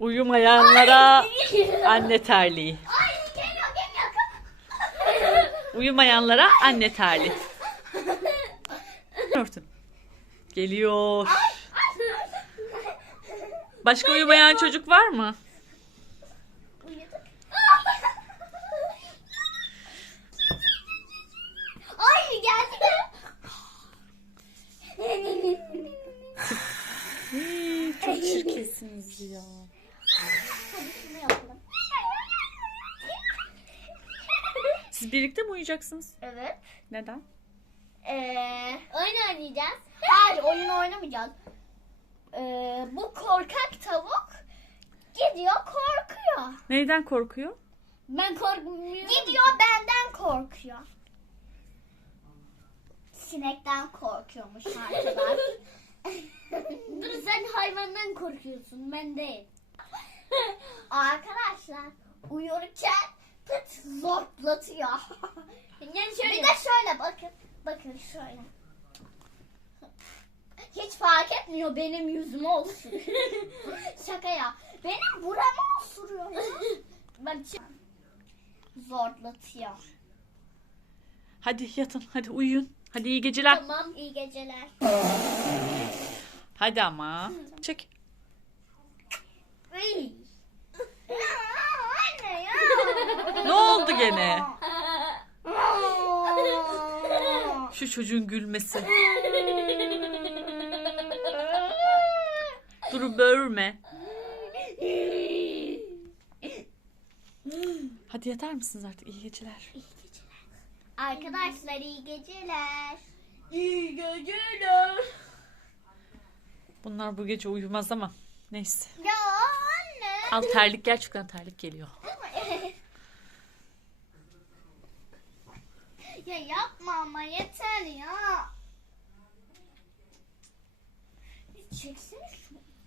Uyumayanlara anne terliği. Uyumayanlara anne terliği. Örtün. Geliyor. Başka uyumayan çocuk var mı? Ay Çok çirkinsiniz ya. Siz birlikte mi uyuyacaksınız? Evet. Neden? Ee, oyun oynayacağız. Hayır oyun oynamayacağız. Ee, bu korkak tavuk gidiyor korkuyor. Neyden korkuyor? Ben korkmuyorum. Gidiyor benden korkuyor. Sinekten korkuyormuş arkadaşlar. Dur sen hayvandan korkuyorsun ben değil. Arkadaşlar uyurken pıt zortlatıyor. yani şöyle. Bir de şöyle bakın. Bakın şöyle. Hiç fark etmiyor benim yüzüm olsun. Şaka ya. Benim buramı osuruyor ya. ben zortlatıyor. Hadi yatın hadi uyuyun. Hadi iyi geceler. Tamam iyi geceler. Hadi ama. Çek. ne oldu gene? Şu çocuğun gülmesi. Dur börme. Hadi yatar mısınız artık? İyi geceler. iyi geceler. Arkadaşlar iyi geceler. İyi geceler. Bunlar bu gece uyumaz ama neyse. Ya. Al terlik gel çünkü terlik geliyor. ya yapma ama yeter ya. Bir şu.